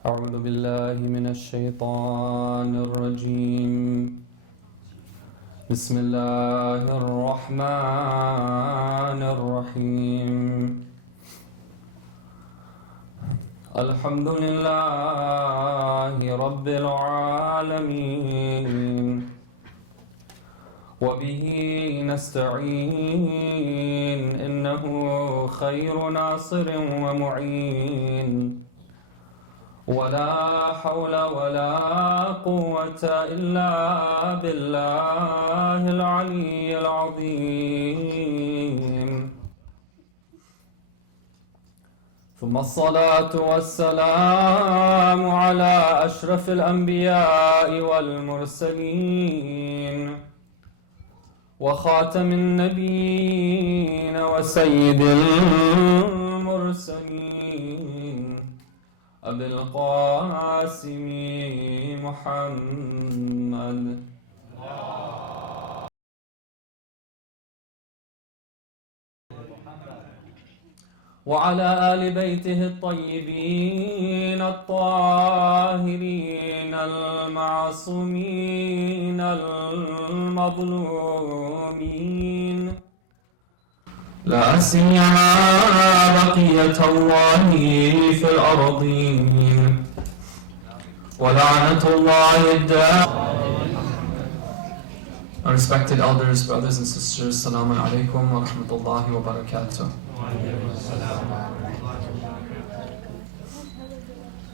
أعوذ بالله من الشيطان الرجيم. بسم الله الرحمن الرحيم. الحمد لله رب العالمين، وبه نستعين، إنه خير ناصر ومعين، ولا حول ولا قوة إلا بالله العلي العظيم. ثم الصلاة والسلام على أشرف الأنبياء والمرسلين، وخاتم النبيين وسيد المرسلين، أبي القاسم محمد وعلى آل بيته الطيبين الطاهرين المعصومين المظلومين، لا سيما بقية الله في الأرضين، ولعنة الله الدائمة. Our respected elders, brothers and sisters, Assalamu alaikum wa rahmatullahi wa barakatuh.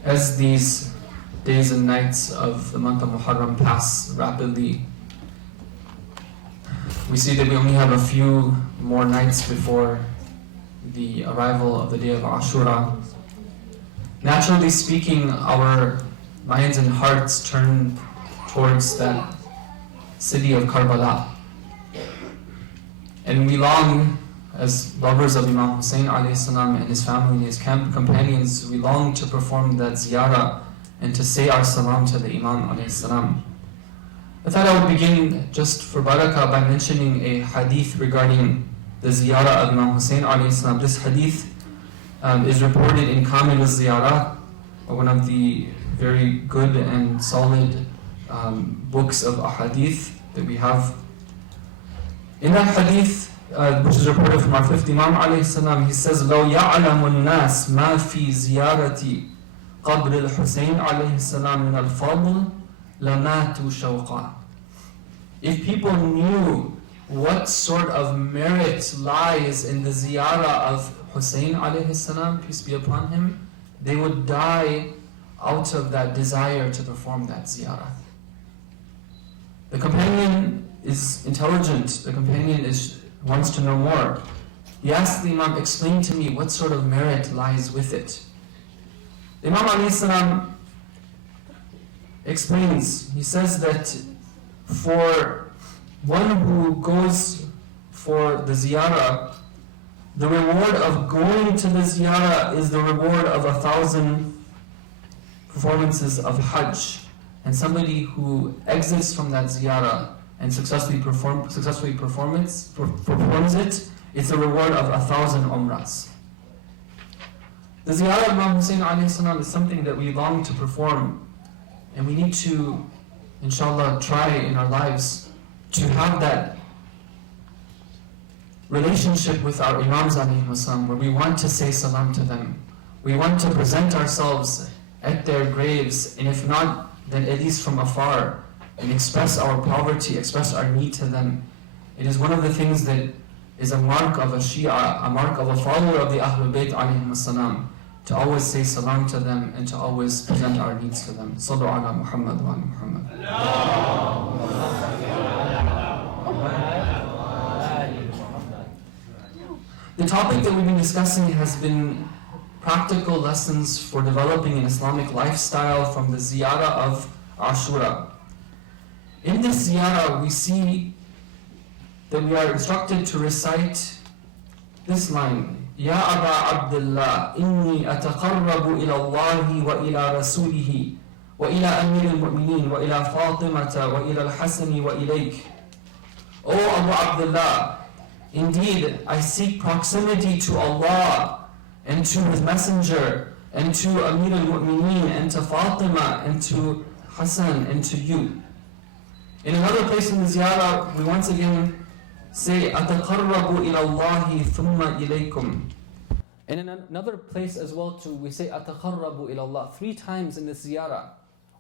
As these days and nights of the month of Muharram pass rapidly, we see that we only have a few more nights before the arrival of the day of Ashura. Naturally speaking, our minds and hearts turn towards that city of Karbala. And we long, as lovers of Imam Hussein alayhi salam and his family and his companions, we long to perform that ziyarah and to say our salam to the Imam alayhi salam. I thought I would begin just for barakah by mentioning a hadith regarding the ziyarah of Imam Hussein alayhi salam. This hadith is reported in Kamil al-Ziyarah, one of the very good and solid books of ahadith that we have. In that hadith, which is reported from our fifth Imam alayhi salam, he says, لو يعلم الناس ما في زيارة قبر الحسين عليه السلام من الفضل لماتوا شوقا. If people knew what sort of merit lies in the ziyarah of Hussein alayhi salam, peace be upon him, they would die out of that desire to perform that ziyarah. The companion is intelligent, the companion wants to know more. He asked the Imam, explain to me what sort of merit lies with it. The Imam alayhi salam explains, he says that for one who goes for the ziyarah, the reward of going to the ziyarah is the reward of 1,000 performances of Hajj. And somebody who exits from that ziyarah and successfully performs it, it's a reward of 1,000 umrahs. The ziyarah of Imam Hussein alayhi salam is something that we long to perform, and we need to, inshallah, try in our lives to have that relationship with our Imams alayhi salam, where we want to say salam to them. We want to present ourselves at their graves, and if not, then at least from afar, and express our poverty, express our need to them. It is one of the things that is a mark of a Shia, a mark of a follower of the Ahlul Bayt alayhim as-salam, to always say salam to them and to always present our needs to them. Sallu ala Muhammad wa ala Muhammad. The topic that we've been discussing has been practical lessons for developing an Islamic lifestyle from the ziyarah of Ashura. In this ziyarah, we see that we are instructed to recite this line, Ya Aba Abdullah, inni ataqarrabu ila Allahi wa ila Rasulihi wa ila Amir al-Mu'mineen wa ila Fatimata wa ila al-Hasani wa ilayk. O Abu Abdullah, indeed I seek proximity to Allah and to His Messenger and to Amir al-Mu'mineen, and to Fatima, and to Hassan, and to you. In another place in the ziyarah, we once again say, أَتَقَرَّبُ إِلَى اللَّهِ ثُمَّ إِلَيْكُمْ. And in another place as well too, we say, أَتَقَرَّبُ إِلَى اللَّهِ. 3 times in this ziyarah,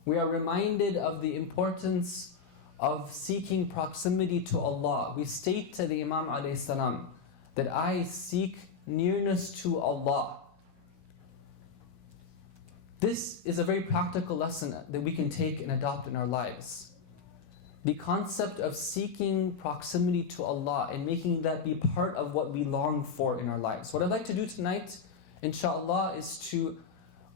we are reminded of the importance of seeking proximity to Allah. We state to the Imam alayhi salam that I seek nearness to Allah. This is a very practical lesson that we can take and adopt in our lives. The concept of seeking proximity to Allah and making that be part of what we long for in our lives. What I'd like to do tonight, inshallah, is to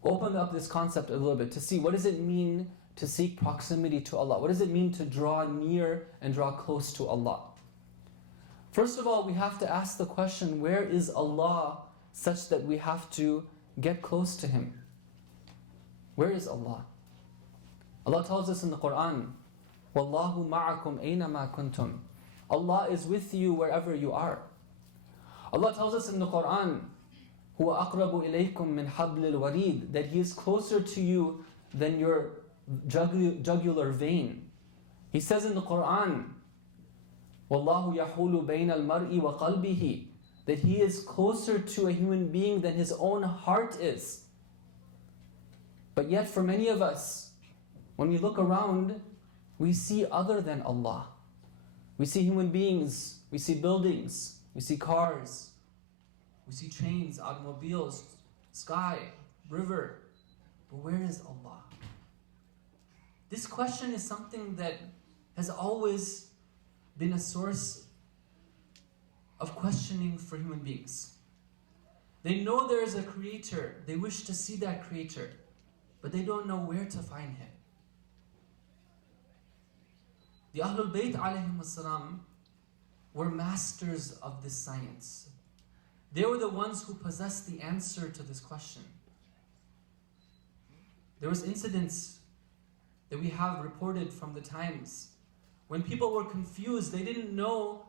open up this concept a little bit, to see what does it mean to seek proximity to Allah? What does it mean to draw near and draw close to Allah? First of all, we have to ask the question, where is Allah, such that we have to get close to Him? Where is Allah? Allah tells us in the Quran, وَاللَّهُ مَعَكُمْ أَيْنَمَا كُنْتُمْ. Allah is with you wherever you are. Allah tells us in the Quran, هُوَ أَقْرَبُ إِلَيْكُمْ مِنْ حَبْلِ الْوَرِيدِ, that He is closer to you than your jugular vein. He says in the Quran, وَاللَّهُ يَحُولُ بَيْنَ الْمَرْءِ وَقَلْبِهِ, that He is closer to a human being than his own heart is. But yet for many of us, when we look around, we see other than Allah. We see human beings, we see buildings, we see cars, we see trains, automobiles, sky, river. But where is Allah? This question is something that has always been a source of questioning for human beings. They know there is a creator, they wish to see that creator, but they don't know where to find Him. The Ahlul Bayt alayhim as-salam were masters of this science. They were the ones who possessed the answer to this question. There was incidents that we have reported from the times when people were confused, they didn't know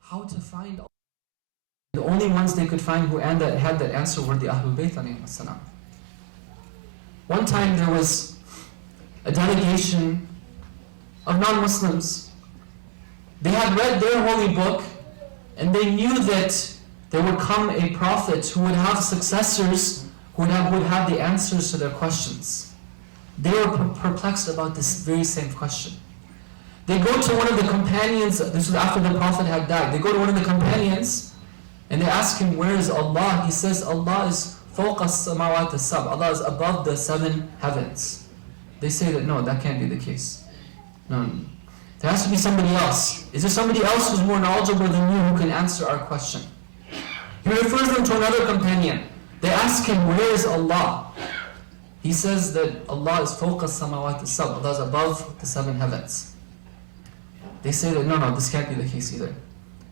how to find Allah. The only ones they could find who had that answer were the Ahlul Bayt alayhim as-salam. One time there was a delegation of non-Muslims. They had read their holy book and they knew that there would come a prophet who would have successors who would have the answers to their questions. They were perplexed about this very same question. They go to one of the companions, this was after the prophet had died, they go to one of the companions and they ask him, where is Allah? He says, Allah is فوق السماوات السبع. Allah is above the 7 heavens. They say that no, that can't be the case. No, there has to be somebody else. Is there somebody else who's more knowledgeable than you who can answer our question? He refers them to another companion. They ask him, where is Allah? He says that Allah is فوق السماوات السبع. Allah is above the 7 heavens. They say that no, this can't be the case either.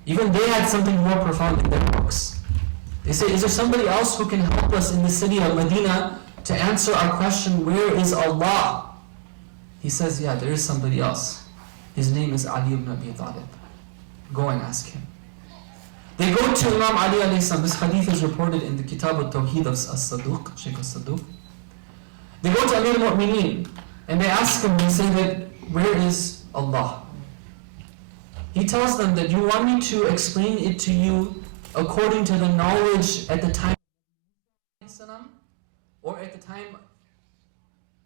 Even they had something more profound in their books. They say, is there somebody else who can help us in the city of Medina to answer our question, where is Allah? He says, yeah, there is somebody else. His name is Ali ibn Abi Talib. Go and ask him. They go to Imam Ali alayhi salam. This hadith is reported in the Kitab al-Tawheed of As-Saduq, Sheikh As-Saduq. They go to Amir al-Mu'mineen and they ask him, they say that, where is Allah? He tells them that, you want me to explain it to you according to the knowledge at the time or at the time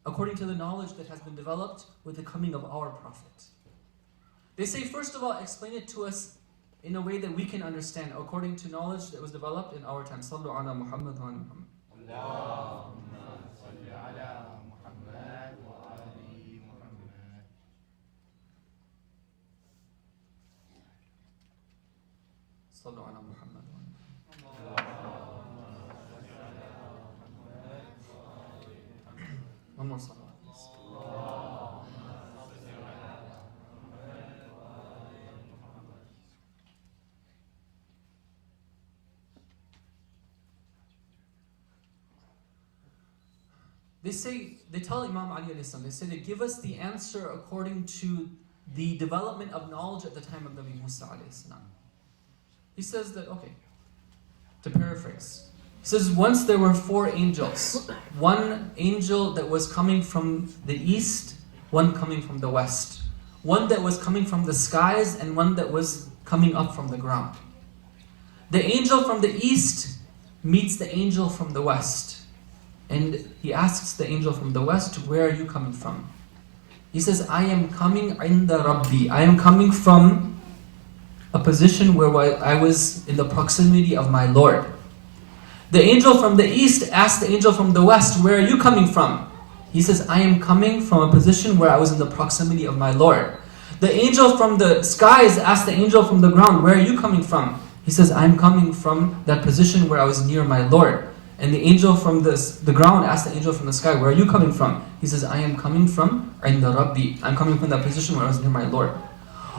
according to the knowledge that has been developed with the coming of our Prophet. They say, first of all, explain it to us in a way that we can understand according to knowledge that was developed in our time. Sallu ala Muhammad wa ala Muhammad. Allahumma salli ala Muhammad wa ali Muhammad. Sallu ala Muhammad wa ala One more salawat, please. They tell Imam Ali alayhi salam, they say, they give us the answer according to the development of knowledge at the time of Nabi Musa alayhi salam. He says that, okay, to paraphrase, he says, once there were 4 angels. One angel that was coming from the east, one coming from the west. One that was coming from the skies, and one that was coming up from the ground. The angel from the east meets the angel from the west. And he asks the angel from the west, where are you coming from? He says, I am coming inda Rabbi. I am coming from a position where I was in the proximity of my Lord. The angel from the east asked the angel from the west, where are you coming from? He says, I am coming from a position where I was in the proximity of my Lord. The angel from the skies asked the angel from the ground, where are you coming from? He says, I am coming from that position where I was near my Lord. And the angel from the ground asked the angel from the sky, where are you coming from? He says, I am coming from inda Rabbi. I'm coming from that position where I was near my Lord.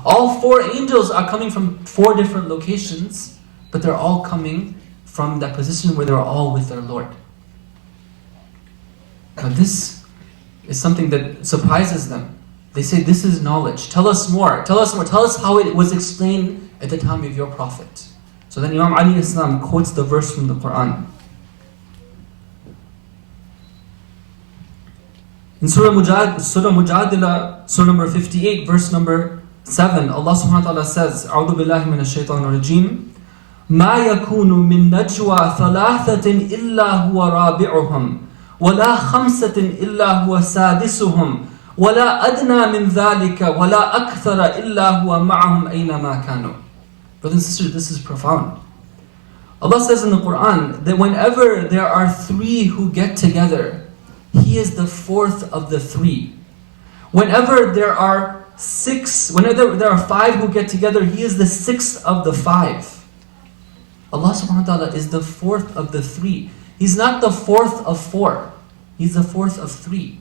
All 4 angels are coming from 4 different locations, but they're all coming from that position where they're all with their Lord. Now this is something that surprises them. They say, this is knowledge. Tell us more. Tell us more. Tell us how it was explained at the time of your Prophet. So then Imam Ali Islam quotes the verse from the Quran. In Surah Mujadila, Surah number 58, verse number 7, Allah subhanahu wa ta'ala says, أعوذ بالله من الشيطان الرجيم ما يكون من نجوى ثلاثة إلا هو رابعهم ولا خمسة إلا هو سادسهم ولا أدنى من ذلك ولا أكثر إلا هو معهم أينما كانوا. Brothers and sisters, this is profound. Allah says in the Quran that whenever there are 3 who get together, He is the 4th of the 3. Whenever there are 5 who get together, He is the 6th of the 5. Allah subhanahu wa ta'ala is the 4th of the 3. He's not the 4th of 4. He's the 4th of 3.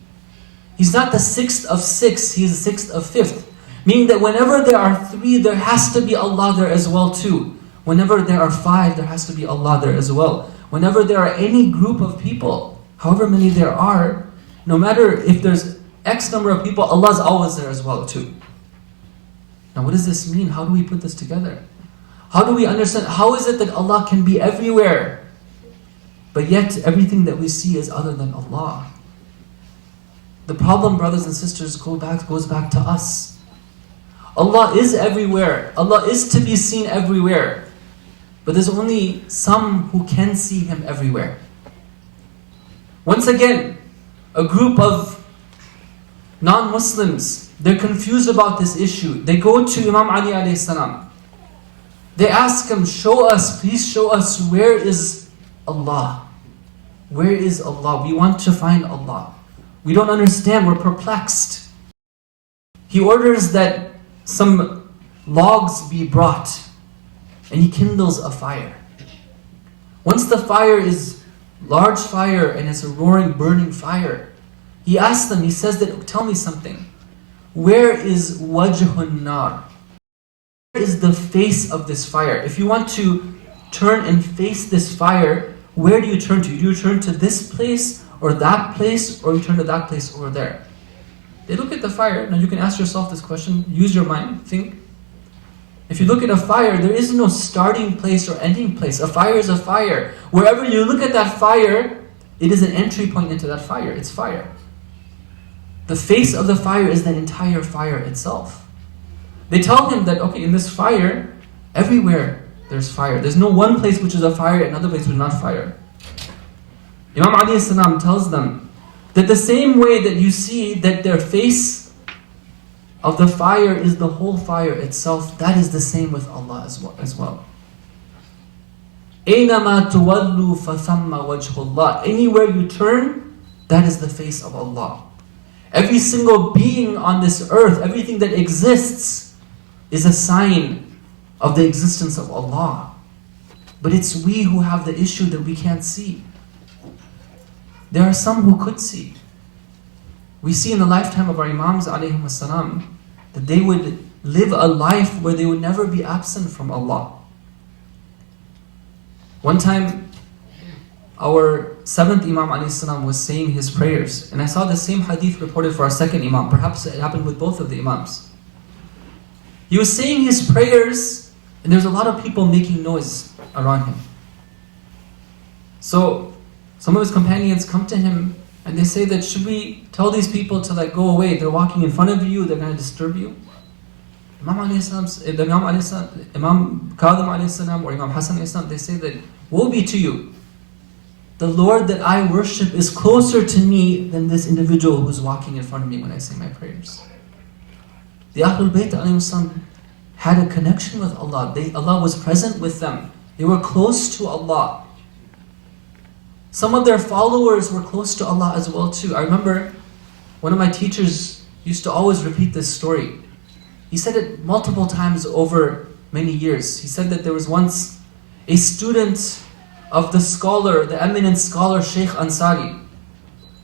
He's not the 6th of 6. He's the 6th of 5th. Meaning that whenever there are 3, there has to be Allah there as well too. Whenever there are 5, there has to be Allah there as well. Whenever there are any group of people, however many there are, no matter if there's X number of people, Allah is always there as well too. Now what does this mean? How do we put this together? How do we understand? How is it that Allah can be everywhere, but yet everything that we see is other than Allah? The problem, brothers and sisters, goes back to us. Allah is everywhere. Allah is to be seen everywhere. But there's only some who can see Him everywhere. Once again, a group of non-Muslims, they're confused about this issue. They go to Imam Ali alayhi salam. They ask him, please show us, where is Allah? Where is Allah? We want to find Allah. We don't understand, we're perplexed. He orders that some logs be brought, and he kindles a fire. Once the fire is large fire and it's a roaring, burning fire, he asks them, he says that, tell me something. Where is wajhun nar? Where is the face of this fire? If you want to turn and face this fire, where do you turn to? Do you turn to this place or that place, or you turn to that place over there? They look at the fire. Now you can ask yourself this question, use your mind, think. If you look at a fire, there is no starting place or ending place. A fire is a fire. Wherever you look at that fire, it is an entry point into that fire. It's fire. The face of the fire is the entire fire itself. They tell him that, okay, in this fire, everywhere there's fire. There's no one place which is a fire, another place which is not fire. Imam Ali salam tells them that the same way that you see that their face of the fire is the whole fire itself, that is the same with Allah as well. أَيْنَمَا تُوَلُّوا فَثَمَّ وَجْهُ اللَّهِ. Anywhere you turn, that is the face of Allah. Every single being on this earth, everything that exists, is a sign of the existence of Allah. But it's we who have the issue that we can't see. There are some who could see. We see in the lifetime of our Imams alayhim salam that they would live a life where they would never be absent from Allah. One time, our 7th Imam alayhi salam was saying his prayers, and I saw the same hadith reported for our 2nd Imam. Perhaps it happened with both of the Imams. He was saying his prayers, and there's a lot of people making noise around him. So some of his companions come to him and they say that, should we tell these people to like go away? They're walking in front of you, they're going to disturb you. Imam Kadhim alayhi salam or Imam Hassan alayhi salam, they say that, woe be to you. The Lord that I worship is closer to me than this individual who's walking in front of me when I say my prayers. The Ahlul Bayt alayhi salam had a connection with Allah. Allah was present with them. They were close to Allah. Some of their followers were close to Allah as well too. I remember one of my teachers used to always repeat this story. He said it multiple times over many years. He said that there was once a student of the scholar, the eminent scholar Sheikh Ansari,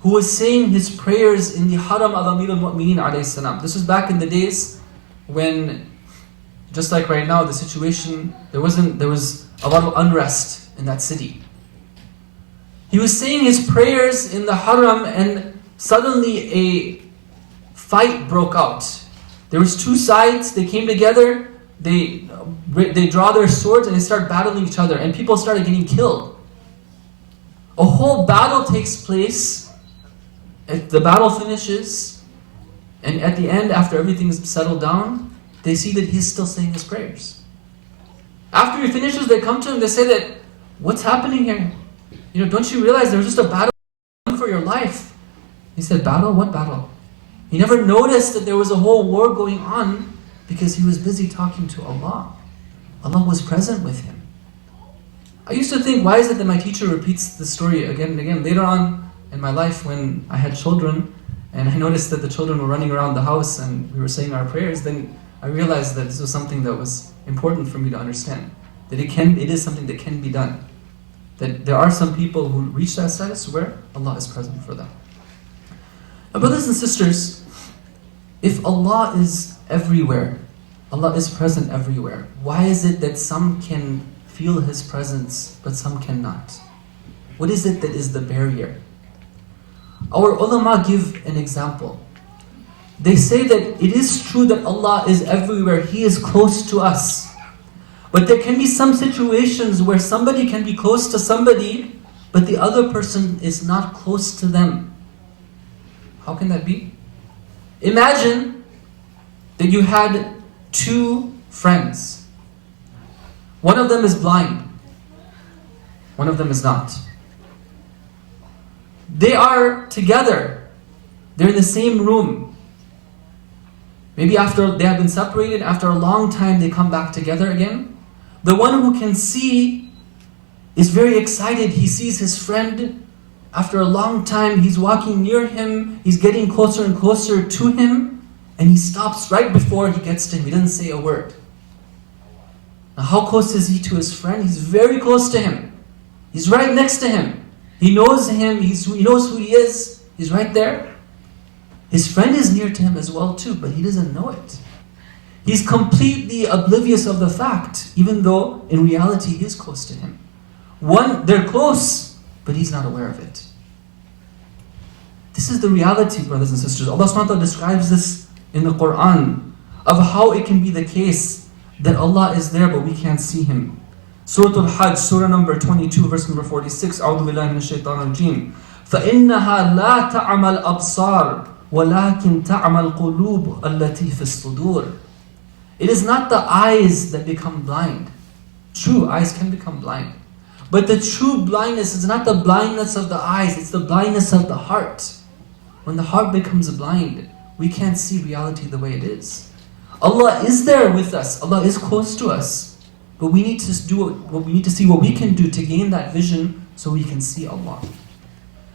who was saying his prayers in the Haram of Amir al-Mu'mineen alayhi salam. This was back in the days when, just like right now, the situation, there was a lot of unrest in that city. He was saying his prayers in the Haram and suddenly a fight broke out. There was two sides, they came together, they draw their swords and they start battling each other and people started getting killed. A whole battle takes place. If the battle finishes and at the end, after everything's settled down, they see that he's still saying his prayers. After he finishes, they come to him, they say that, what's happening here? Don't you realize there was just a battle for your life? He said, battle? What battle? He never noticed that there was a whole war going on because he was busy talking to Allah. Allah was present with him. I used to think, why is it that my teacher repeats the story again and again? Later on in my life, when I had children, and I noticed that the children were running around the house and we were saying our prayers, then I realized that this was something that was important for me to understand. That it is something that can be done. That there are some people who reach that status where Allah is present for them. Now, brothers and sisters, if Allah is everywhere, Allah is present everywhere, why is it that some can feel His presence but some cannot? What is it that is the barrier? Our ulama give an example. They say that it is true that Allah is everywhere, He is close to us. But there can be some situations where somebody can be close to somebody, but the other person is not close to them. How can that be? Imagine that you had two friends. One of them is blind. One of them is not. They are together. They're in the same room. Maybe after they have been separated, after a long time they come back together again. The one who can see is very excited. He sees his friend. After a long time, he's walking near him. He's getting closer and closer to him. And he stops right before he gets to him. He doesn't say a word. Now, how close is he to his friend? He's very close to him. He's right next to him. He knows him. He knows who he is. He's right there. His friend is near to him as well too, but he doesn't know it. He's completely oblivious of the fact, even though in reality he is close to him. They're close, but he's not aware of it. This is the reality, brothers and sisters. Allah subhanahu wa ta'ala describes this in the Quran, of how it can be the case that Allah is there but we can't see Him. Surah Al-Hajj, Surah number 22, verse number 46. A'udhu billahi minash shaitanir rajim. فَإِنَّهَا لَا تَعْمَى الْأَبْصَارِ وَلَكِنْ تَعْمَى الْقُلُوبُ الَّتِي فِي الصُّدُورِ. It is not the eyes that become blind. True, eyes can become blind. But the true blindness is not the blindness of the eyes, it's the blindness of the heart. When the heart becomes blind, we can't see reality the way it is. Allah is there with us, Allah is close to us. But we need to see what we can do to gain that vision so we can see Allah.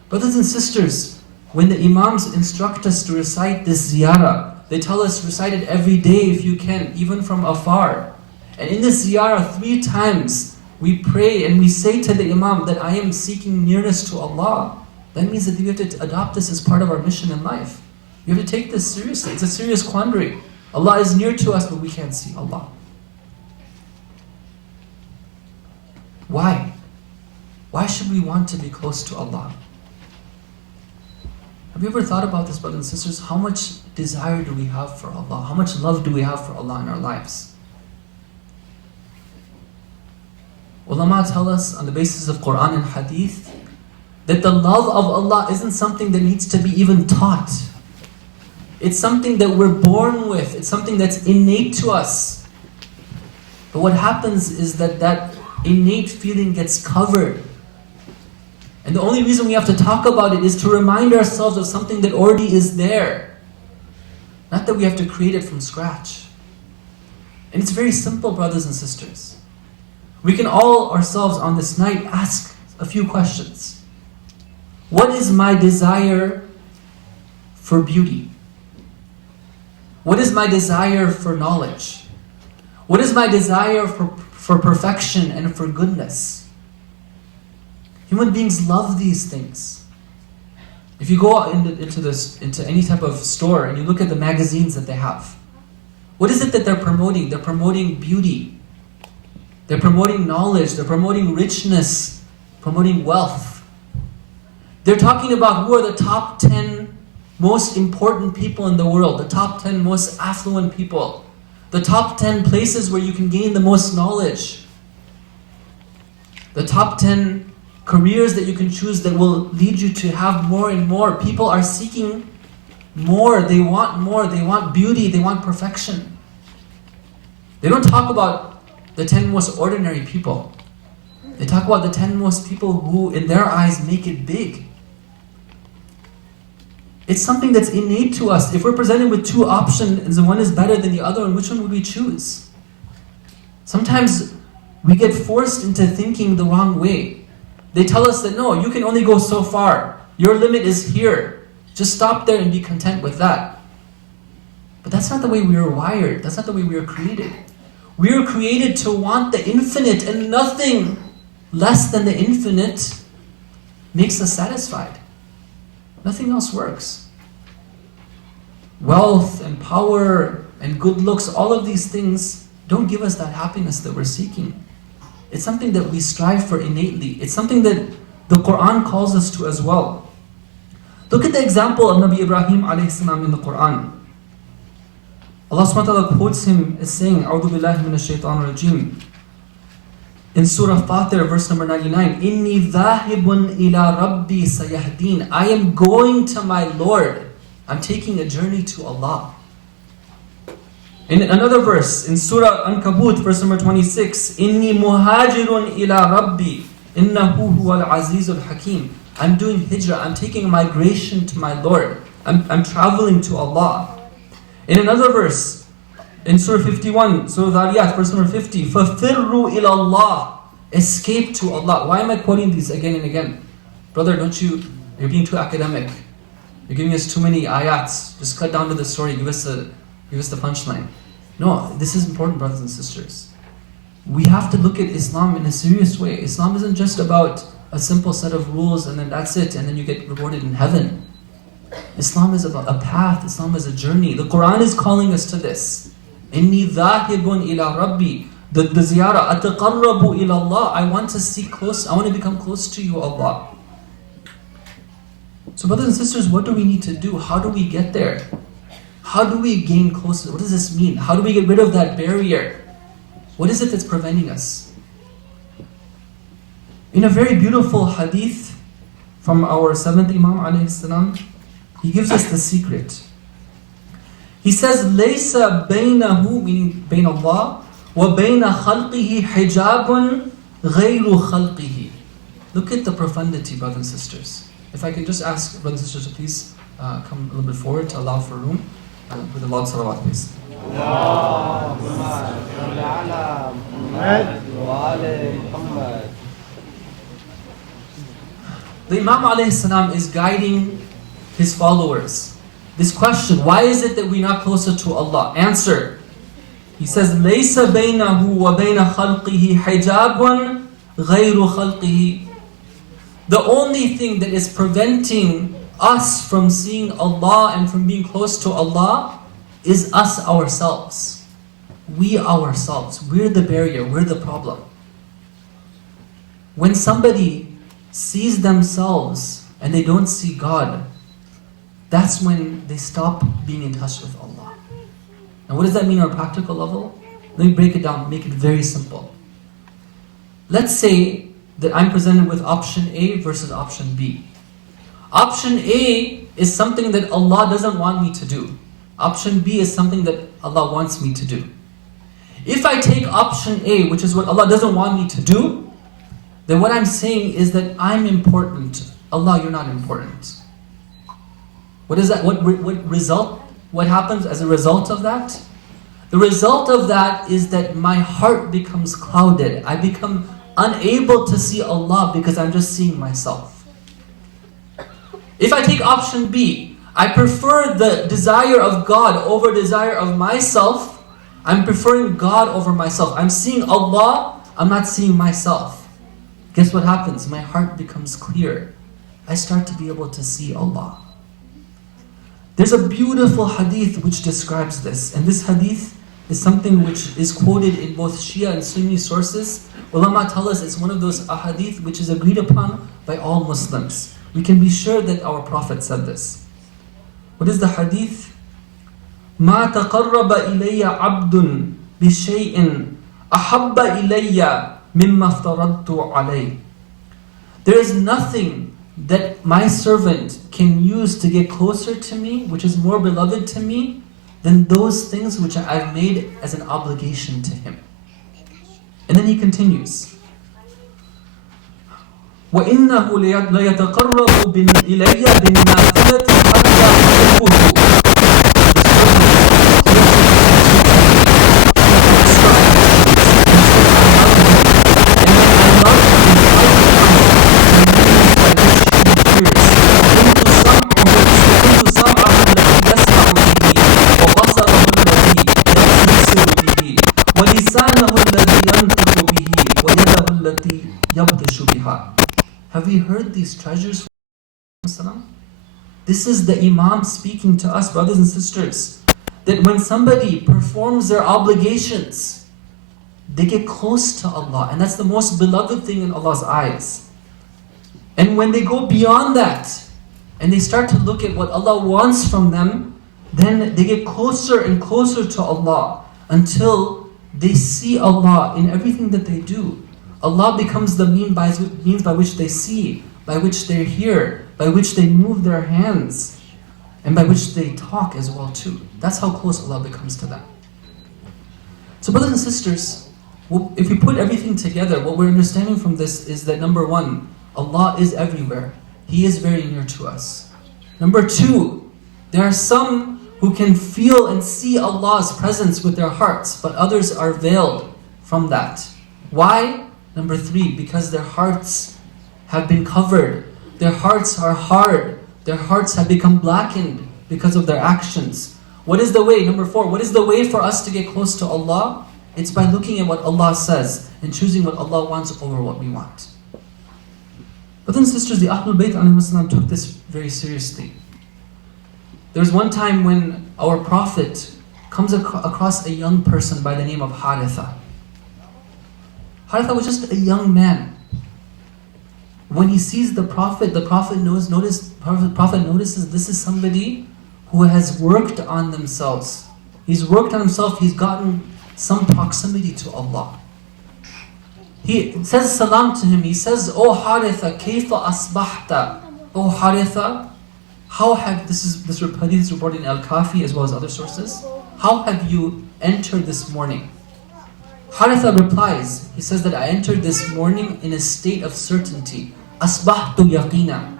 Brothers and sisters, when the Imams instruct us to recite this ziyarah, they tell us recite it every day if you can, even from afar. And in this ziyarah 3 times, we pray and we say to the Imam that I am seeking nearness to Allah. That means that we have to adopt this as part of our mission in life. You have to take this seriously. It's a serious quandary. Allah is near to us, but we can't see Allah. Why? Why should we want to be close to Allah? Have you ever thought about this, brothers and sisters? How much desire do we have for Allah? How much love do we have for Allah in our lives? ulama tell us on the basis of Quran and Hadith that the love of Allah isn't something that needs to be even taught. It's something that we're born with. It's something that's innate to us. But what happens is that that innate feeling gets covered. And the only reason we have to talk about it is to remind ourselves of something that already is there. Not that we have to create it from scratch. And it's very simple, brothers and sisters. We can all ourselves on this night ask a few questions. What is my desire for beauty? What is my desire for knowledge? What is my desire for perfection and for goodness? Human beings love these things. If you go out into any type of store and you look at the magazines that they have, what is it that they're promoting? They're promoting beauty. They're promoting knowledge. They're promoting richness, promoting wealth. They're talking about who are the top 10 most important people in the world, the top 10 most affluent people, the top 10 places where you can gain the most knowledge, the top 10 careers that you can choose that will lead you to have more and more. People are seeking more, they want beauty, they want perfection. They don't talk about the 10 most ordinary people. They talk about the 10 most people who in their eyes make it big. It's something that's innate to us. If we're presented with two options and one is better than the other, and which one would we choose? Sometimes we get forced into thinking the wrong way. They tell us that no, you can only go so far. Your limit is here. Just stop there and be content with that. But that's not the way we were wired. That's not the way we were created. We were created to want the infinite, and nothing less than the infinite makes us satisfied. Nothing else works. Wealth and power and good looks, all of these things don't give us that happiness that we're seeking. It's something that we strive for innately. It's something that the Quran calls us to as well. Look at the example of Nabi Ibrahim alayhi salam in the Quran. Allah subhanahu wa ta'ala quotes him as saying, A'udhu billahi minash shaitanir rajim. In Surah Fatir, verse number 99, Inni dhahibun ila rabbi sayahdeen. I am going to my Lord. I'm taking a journey to Allah. In another verse, in Surah Ankabut, verse number 26, Inni muhajirun ila rabbi, innahu huwal azizul hakim. I'm doing hijrah, I'm taking migration to my Lord. I'm traveling to Allah. In another verse, in Surah 51, Surah Dhariyat, verse number 50, فَفِرُّوا إِلَى اللَّهِ. Escape to Allah. Why am I quoting these again and again? Brother, you're being too academic. You're giving us too many ayats. Just cut down to the story, give us the punchline. No, this is important, brothers and sisters. We have to look at Islam in a serious way. Islam isn't just about a simple set of rules and then that's it, and then you get rewarded in heaven. Islam is about a path. Islam is a journey. The Quran is calling us to this. Inni dhahibun ila rabbi. The ziyarah, ataqarrabu ila Allah. I want to seek close. I want to become close to you, Allah. So brothers and sisters, what do we need to do? How do we get there? How do we gain closer? What does this mean? How do we get rid of that barrier? What is it that's preventing us? In a very beautiful hadith from our 7th Imam alayhi salam, he gives us the secret. He says, "Laysa baynahu," meaning bayn Allah, wa bayna khalqihi hijabun ghayru khalqihi. Look at the profundity, brothers and sisters. If I could just ask brothers and sisters to please come a little bit forward to allow for room with a loud salawat, please. The Imam alayhi salam is guiding his followers. This question, why is it that we're not closer to Allah? Answer. He says, لَيْسَ بَيْنَهُ وَبَيْنَ خَلْقِهِ حِجَابٌ غَيْرُ خَلْقِهِ. The only thing that is preventing us from seeing Allah and from being close to Allah is us ourselves. We ourselves. We're the barrier. We're the problem. When somebody sees themselves and they don't see God, that's when they stop being in touch with Allah. And what does that mean on a practical level? Let me break it down, make it very simple. let's say that I'm presented with option A versus option B. Option A is something that Allah doesn't want me to do. Option B is something that Allah wants me to do. If I take option A, which is what Allah doesn't want me to do, then what I'm saying is that I'm important. Allah, you're not important. What is that? What happens as a result of that? The result of that is that my heart becomes clouded. I become unable to see Allah because I'm just seeing myself. If I take option B, I prefer the desire of God over desire of myself. I'm preferring God over myself. I'm seeing Allah, I'm not seeing myself. Guess what happens? My heart becomes clear. I start to be able to see Allah. There's a beautiful hadith which describes this, and this hadith is something which is quoted in both Shia and Sunni sources. Ulama tell us it's one of those ahadith which is agreed upon by all Muslims. We can be sure that our Prophet said this. What is the hadith? مَا تَقَرَّبَ إِلَيَّ عَبْدٌ بِشَيْءٍ أَحَبَّ إِلَيَّ مِمَّا افْتَرَضْتُ عَلَيْهِ. There is nothing that my servant can use to get closer to me, which is more beloved to me, than those things which I've made as an obligation to him. And then he continues, وَإِنَّهُ لَيَتَقَرَّبُ إِلَيَّ بِالنَّافِلَةِ حَتَّى أُحِبُّهُ. Have we heard these treasures from Salam? This is the Imam speaking to us, brothers and sisters, that when somebody performs their obligations, they get close to Allah, and that's the most beloved thing in Allah's eyes. And when they go beyond that, and they start to look at what Allah wants from them, then they get closer and closer to Allah until they see Allah in everything that they do. Allah becomes the means by which they see, by which they hear, by which they move their hands, and by which they talk as well too. That's how close Allah becomes to them. So brothers and sisters, if we put everything together, what we're understanding from this is that number one, Allah is everywhere. He is very near to us. Number two, there are some who can feel and see Allah's presence with their hearts, but others are veiled from that. Why? Number three, because their hearts have been covered. Their hearts are hard. Their hearts have become blackened because of their actions. What is the way? Number four, what is the way for us to get close to Allah? It's by looking at what Allah says and choosing what Allah wants over what we want. Brothers and sisters, the Ahlul Bayt ﷺ took this very seriously. There was one time when our Prophet comes across a young person by the name of Haritha. Haritha was just a young man. When he sees the Prophet notices this is somebody who has worked on themselves. He's worked on himself, he's gotten some proximity to Allah. He says salam to him, he says, "Oh Haritha, kayfa asbahta?" Oh Haritha, how have, this hadith is reported in Al-Kafi as well as other sources. How have you entered this morning? Haritha replies, he says that I entered this morning in a state of certainty. Asbahtu yaqina.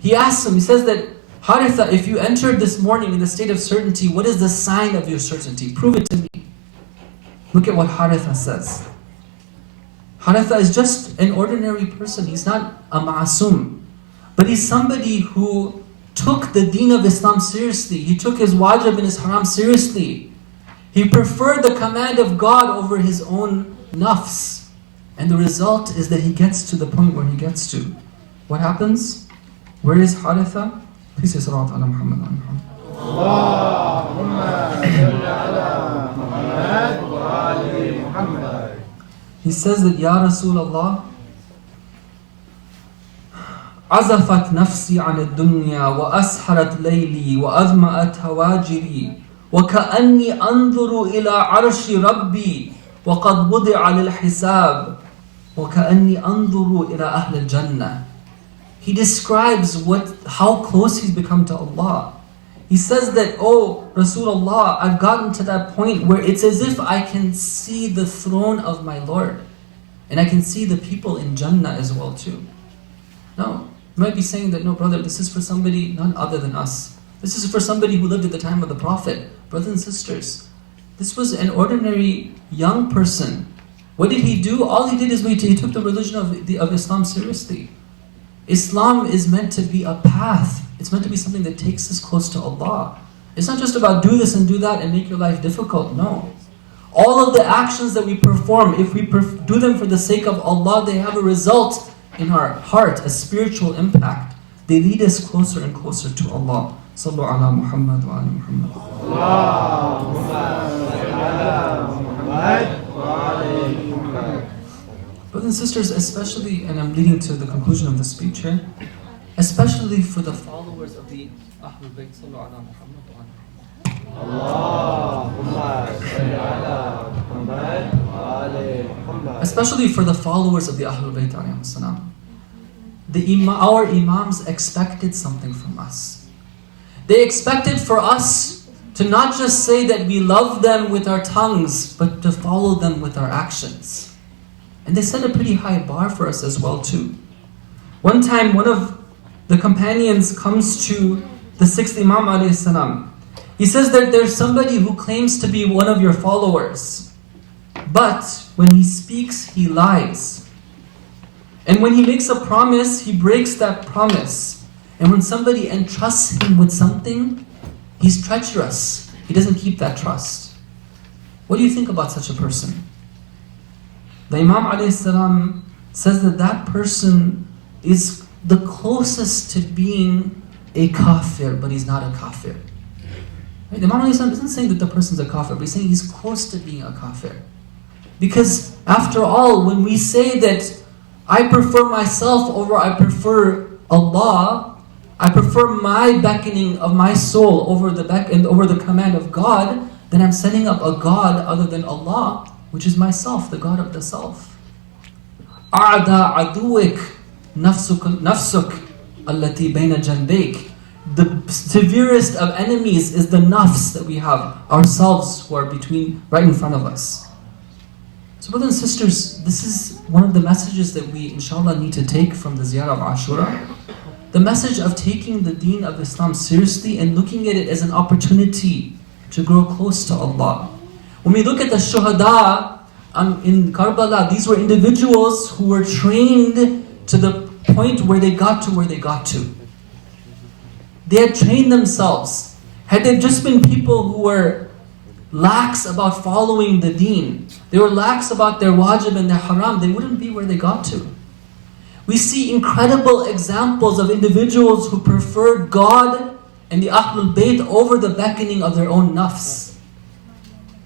He asks him, he says that, Haritha, if you entered this morning in the state of certainty, what is the sign of your certainty? Prove it to me. Look at what Haritha says. Haritha is just an ordinary person. He's not a ma'asum. But he's somebody who took the deen of Islam seriously. He took his wajib and his haram seriously. He preferred the command of God over his own nafs. And the result is that he gets to the point where he gets to. What happens? Where is Haritha? Please say salawat ala Muhammad wa Muhammad. Allahumma salli ala Muhammad wa ali Muhammad. He says that, Ya Rasulullah, عزفت نفسي عن الدنيا وأسحرت ليلي وأظمأت هواجري وكأني أنظر إلى عرش ربي وقد وضع للحساب وَكَأَنِّي أَنظُرُ إِلَىٰ أَهْلِ الْجَنَّةِ. He describes how close he's become to Allah. He says that, oh Rasulullah, I've gotten to that point where it's as if I can see the throne of my Lord. And I can see the people in Jannah as well too. No, you might be saying that, no brother, this is for somebody none other than us. This is for somebody who lived at the time of the Prophet. Brothers and sisters, this was an ordinary young person. What did he do? All he did is he took the religion of Islam seriously. Islam is meant to be a path. It's meant to be something that takes us close to Allah. It's not just about do this and do that and make your life difficult. No. All of the actions that we perform, if we do them for the sake of Allah, they have a result in our heart, a spiritual impact. They lead us closer and closer to Allah. Sallu ala Muhammad wa ala Muhammad. Brothers and sisters, especially, and I'm leading to the conclusion of the speech here, especially for the followers of the Ahlul Bayt, Sallu ala Muhammad wa ala. Especially for the followers of the Ahlul Bayt alayhim salam. Our Imams expected something from us. They expected for us to not just say that we love them with our tongues, but to follow them with our actions. And they set a pretty high bar for us as well too. One time, one of the companions comes to the sixth Imam alayhi salam. He says that there's somebody who claims to be one of your followers, but when he speaks, he lies. And when he makes a promise, he breaks that promise. And when somebody entrusts him with something, he's treacherous. He doesn't keep that trust. What do you think about such a person? The Imam alayhi salam says that that person is the closest to being a kafir, but he's not a kafir. Right? The Imam alayhi salam isn't saying that the person's a kafir, but he's saying he's close to being a kafir. Because after all, when we say that I prefer myself over I prefer Allah, I prefer my beckoning of my soul over the command of God, then I'm setting up a God other than Allah, which is myself, the God of the self. A'da aduwik nafsuk allati bayna janbayk. The severest of enemies is the nafs that we have, ourselves who are right in front of us. So brothers and sisters, this is one of the messages that we inshallah need to take from the ziyarah of Ashura. The message of taking the deen of Islam seriously and looking at it as an opportunity to grow close to Allah. When we look at the shuhada in Karbala, these were individuals who were trained to the point where they got to. They had trained themselves. Had they just been people who were lax about following the deen, they were lax about their wajib and their haram, they wouldn't be where they got to. We see incredible examples of individuals who preferred God and the Ahlul Bayt over the beckoning of their own nafs.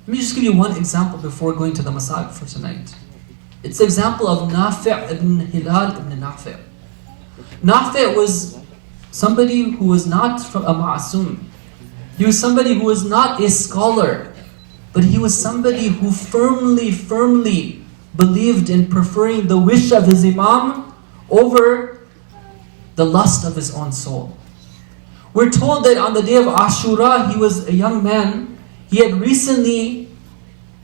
Let me just give you one example before going to the masajid for tonight. It's the example of Nafi' ibn Hilal ibn Nafi'. Nafi' was somebody who was not from a ma'asum. He was somebody who was not a scholar, but he was somebody who firmly believed in preferring the wish of his imam over the lust of his own soul. We're told that on the day of Ashura, he was a young man. He had recently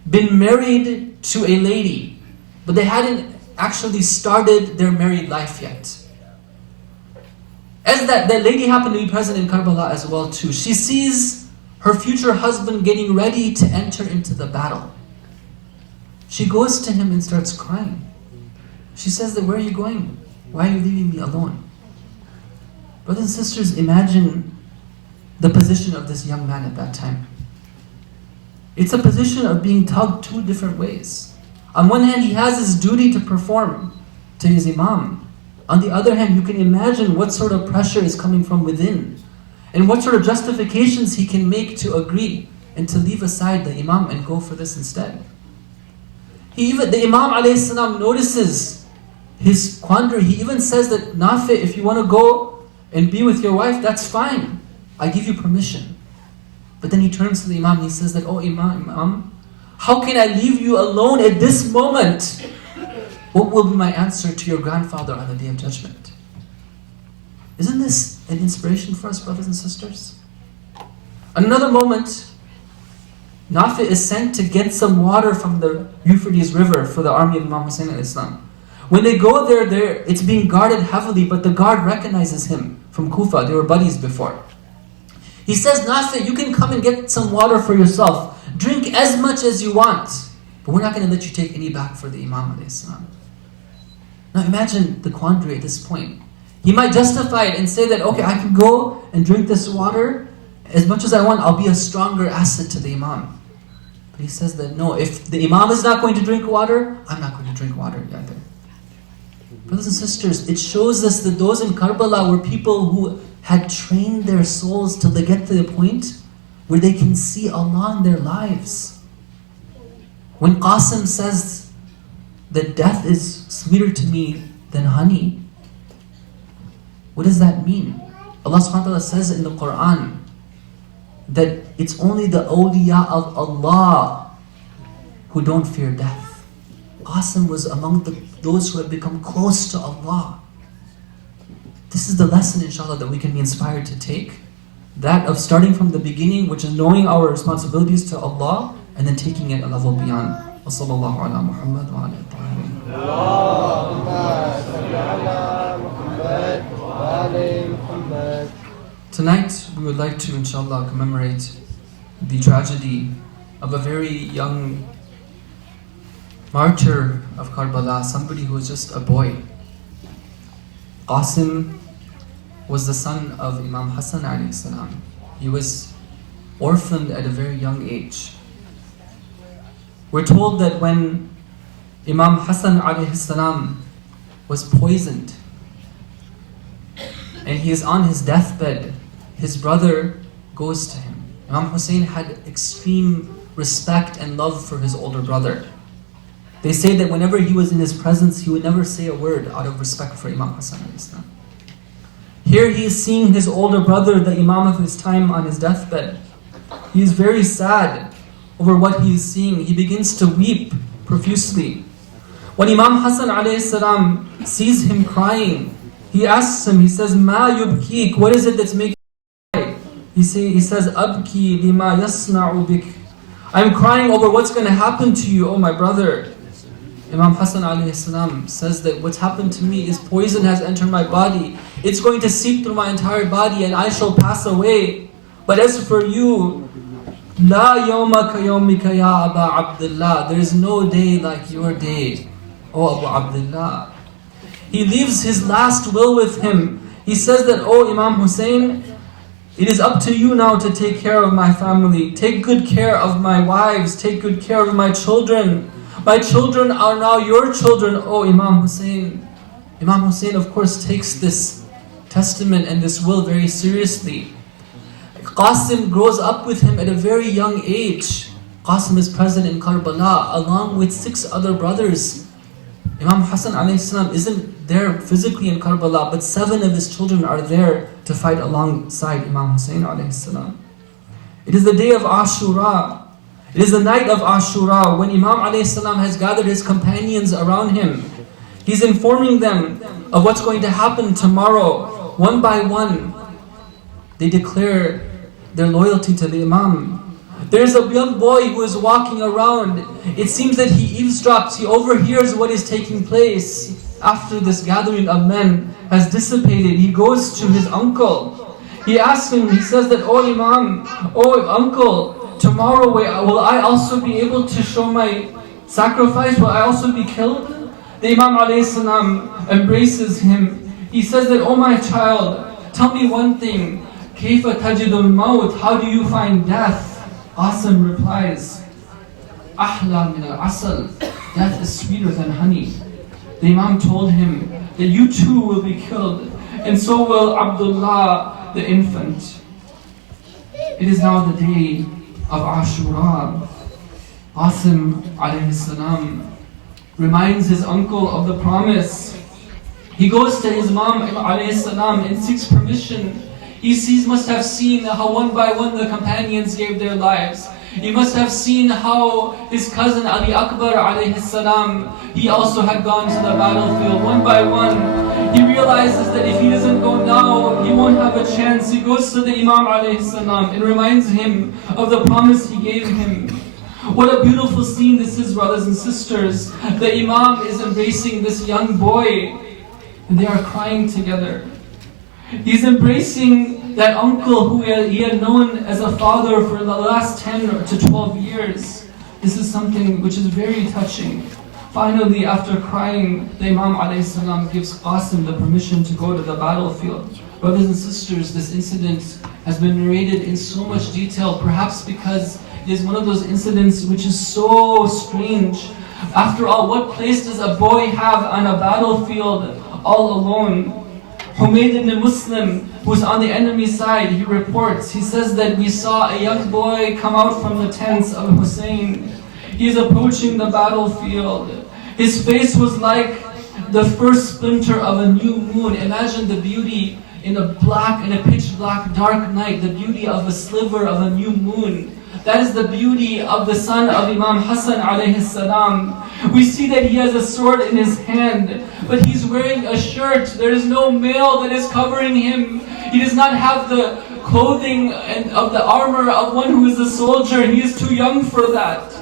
been married to a lady, but they hadn't actually started their married life yet. As that lady happened to be present in Karbala as well too. She sees her future husband getting ready to enter into the battle. She goes to him and starts crying. She says that, where are you going? Why are you leaving me alone? Brothers and sisters, imagine the position of this young man at that time. It's a position of being tugged two different ways. On one hand, he has his duty to perform to his imam. On the other hand, you can imagine what sort of pressure is coming from within and what sort of justifications he can make to agree and to leave aside the imam and go for this instead. The Imam alayhi salam notices his quandary. He even says that, Nafi, if you want to go and be with your wife, that's fine. I give you permission. But then he turns to the Imam and he says that, oh Imam, how can I leave you alone at this moment? What will be my answer to your grandfather on the Day of Judgment? Isn't this an inspiration for us, brothers and sisters? Another moment, Nafi is sent to get some water from the Euphrates River for the army of Imam Hussein al-Islam. When they go there, it's being guarded heavily, but the guard recognizes him from Kufa. They were buddies before. He says, Nafi, you can come and get some water for yourself. Drink as much as you want, but we're not going to let you take any back for the Imam al-Islam. Now imagine the quandary at this point. He might justify it and say that, okay, I can go and drink this water as much as I want. I'll be a stronger asset to the Imam. But he says that no, if the Imam is not going to drink water, I'm not going to drink water either. Brothers and sisters, it shows us that those in Karbala were people who had trained their souls till they get to the point where they can see Allah in their lives. When Qasim says that death is sweeter to me than honey, what does that mean? Allah subhanahu wa ta'ala says in the Quran that it's only the awliya of Allah who don't fear death. Qasim was among those who have become close to Allah. This is the lesson, inshallah, that we can be inspired to take. That of starting from the beginning, which is knowing our responsibilities to Allah, and then taking it a level beyond. Wa sallallahu ala Muhammad wa ala Tonight, we would like to, inshallah, commemorate the tragedy of a very young martyr of Karbala, somebody who was just a boy. Qasim was the son of Imam Hassan alayhi salam. He was orphaned at a very young age. We're told that when Imam Hassan alayhi salam was poisoned and he is on his deathbed, his brother goes to him. Imam Hussein had extreme respect and love for his older brother. They say that whenever he was in his presence, he would never say a word out of respect for Imam Hassan alayhi salam. Here he is seeing his older brother, the Imam of his time, on his deathbed. He is very sad over what he is seeing. He begins to weep profusely. When Imam Hassan alayhi salam sees him crying, he asks him, he says, Ma yubkik, what is it that's making you cry? He says, Abki lima yasna'u bik. I'm crying over what's going to happen to you, oh my brother. Imam Hassan alayhi salam says that what's happened to me is poison has entered my body. It's going to seep through my entire body and I shall pass away. But as for you, La yawma ka yawmika ya Aba Abdullah. There is no day like your day, O Abu Abdullah. He leaves his last will with him. He says that, O Imam Hussein, it is up to you now to take care of my family. Take good care of my wives. Take good care of my children. My children are now your children, O Imam Hussein. Imam Hussein, of course, takes this testament and this will very seriously. Qasim grows up with him at a very young age. Qasim is present in Karbala along with 6 other brothers. Imam Hassan alayhi salam isn't there physically in Karbala, but 7 of his children are there to fight alongside Imam Hussein alayhi salam. It is the day of Ashura. It is the night of Ashura when Imam alayhi salam has gathered his companions around him. He's informing them of what's going to happen tomorrow. One by one, they declare their loyalty to the Imam. There's a young boy who is walking around. It seems that he eavesdrops, he overhears what is taking place. After this gathering of men has dissipated, he goes to his uncle. He asks him, he says that, Oh Imam, oh uncle, tomorrow will I also be able to show my sacrifice? Will I also be killed? The Imam alayhi salam embraces him. He says that, Oh my child, tell me one thing. كيف تجد الموت? How do you find death? Qasim replies, أحلى من العسل. Death is sweeter than honey. The Imam told him that you too will be killed, and so will Abdullah the infant. It is now the day of Ashura. Qasim alayhi salam reminds his uncle of the promise. He goes to his mom alayhi salam and seeks permission. He must have seen how one by one the companions gave their lives. He must have seen how his cousin Ali Akbar alayhi salam, he also had gone to the battlefield one by one. He realizes that if he doesn't go now, he won't have a chance. He goes to the Imam alayhi salam and reminds him of the promise he gave him. What a beautiful scene this is, brothers and sisters. The Imam is embracing this young boy and they are crying together. He's embracing that uncle who he had known as a father for the last 10 to 12 years. This is something which is very touching. Finally, after crying, the Imam ﷺ gives Qasim the permission to go to the battlefield. Brothers and sisters, this incident has been narrated in so much detail, perhaps because it is one of those incidents which is so strange. After all, what place does a boy have on a battlefield all alone? Humayd ibn Muslim, who's on the enemy side, he reports, he says that we saw a young boy come out from the tents of Hussein. He is approaching the battlefield. His face was like the first splinter of a new moon. Imagine the beauty in a pitch black dark night, the beauty of a sliver of a new moon. That is the beauty of the son of Imam Hassan alayhi salam. We see that he has a sword in his hand, but he's wearing a shirt. There is no mail that is covering him. He does not have the clothing and of the armor of one who is a soldier. He is too young for that.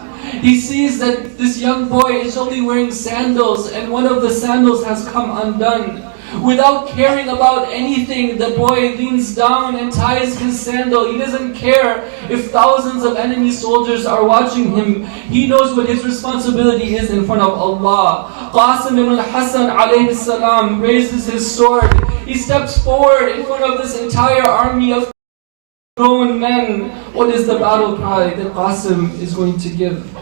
He sees that this young boy is only wearing sandals, and one of the sandals has come undone. Without caring about anything, the boy leans down and ties his sandal. He doesn't care if thousands of enemy soldiers are watching him. He knows what his responsibility is in front of Allah. Qasim ibn Hassan alayhi salam raises his sword. He steps forward in front of this entire army of grown men. What is the battle cry that Qasim is going to give?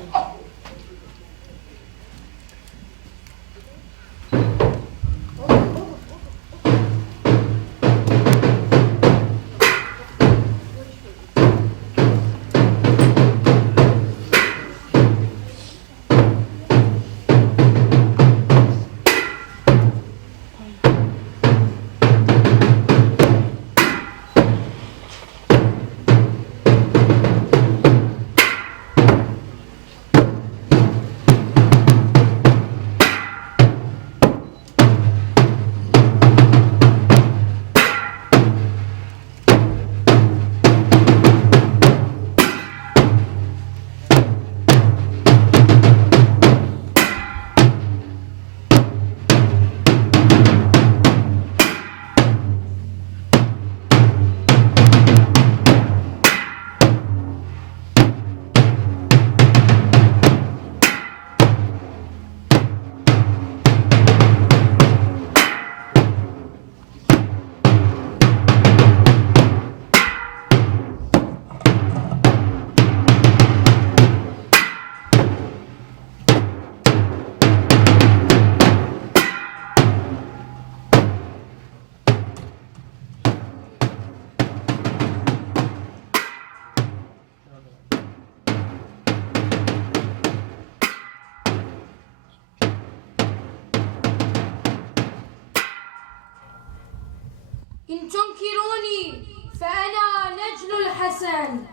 إن تنكروني فأنا نجل الحسن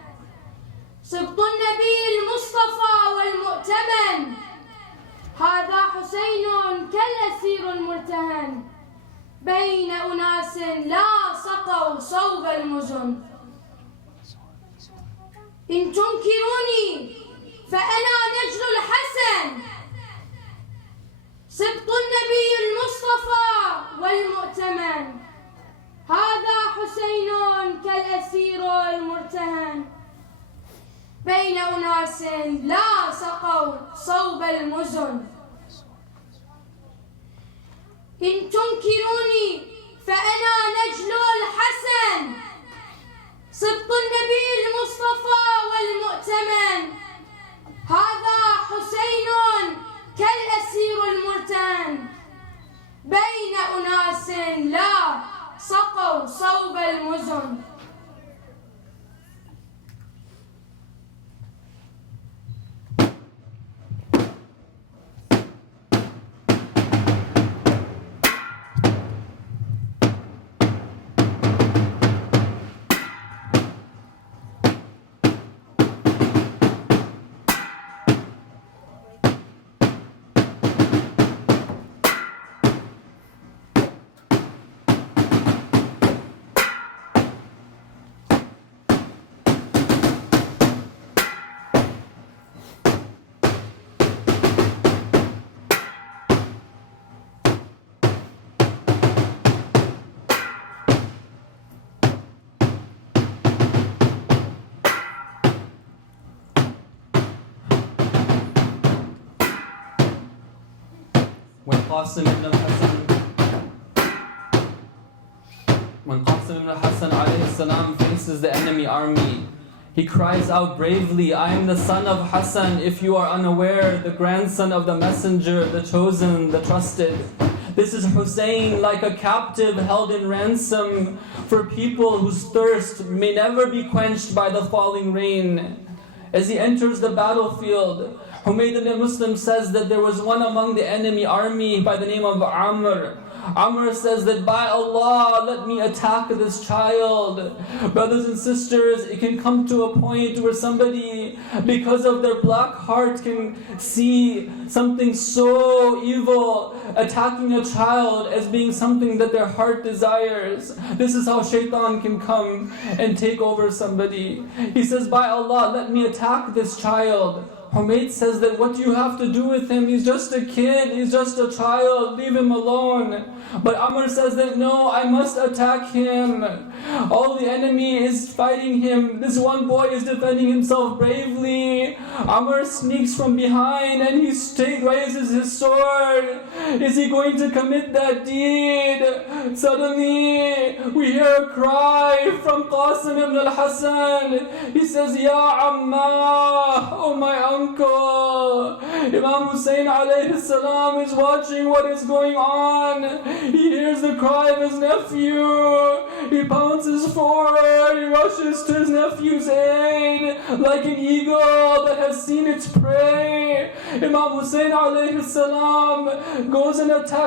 سبط النبي المصطفى والمؤتمن هذا حسين كالأسير المرتهن بين أناس لا سقوا صوب المزن إن تنكروني فأنا نجل الحسن سبط النبي المصطفى والمؤتمن هذا حسين كالأسير المرتهن بين أناس لا سقوا صوب المزن إن تنكروني فأنا نجل الحسن سبط النبي المصطفى والمؤتمن هذا حسين كالأسير المرتهن بين أناس لا سقوا صوب المزن When Qasim ibn Hassan alayhi salam faces the enemy army, he cries out bravely, "I am the son of Hassan, if you are unaware, the grandson of the messenger, the chosen, the trusted." This is Hussein, like a captive held in ransom for people whose thirst may never be quenched by the falling rain. As he enters the battlefield, Humayd ibn Muslim says that there was one among the enemy army by the name of Amr. Amr says that, "By Allah, let me attack this child." Brothers and sisters, it can come to a point where somebody, because of their black heart, can see something so evil, attacking a child as being something that their heart desires. This is how shaitan can come and take over somebody. He says, "By Allah, let me attack this child." Humayd says that, "What do you have to do with him? He's just a kid, he's just a child, leave him alone." But Amr says that, "No, I must attack him." All the enemy is fighting him. This one boy is defending himself bravely. Amr sneaks from behind and he raises his sword. Is he going to commit that deed? Suddenly, we hear a cry from Qasim ibn al-Hassan. He says, "Ya Amma, oh my uncle." Imam Hussein alayhi salam is watching what is going on. He hears the cry of his nephew. He pounces forward. He rushes to his nephew's aid like an eagle that has seen its prey. Imam Hussein alayhi salam goes and attacks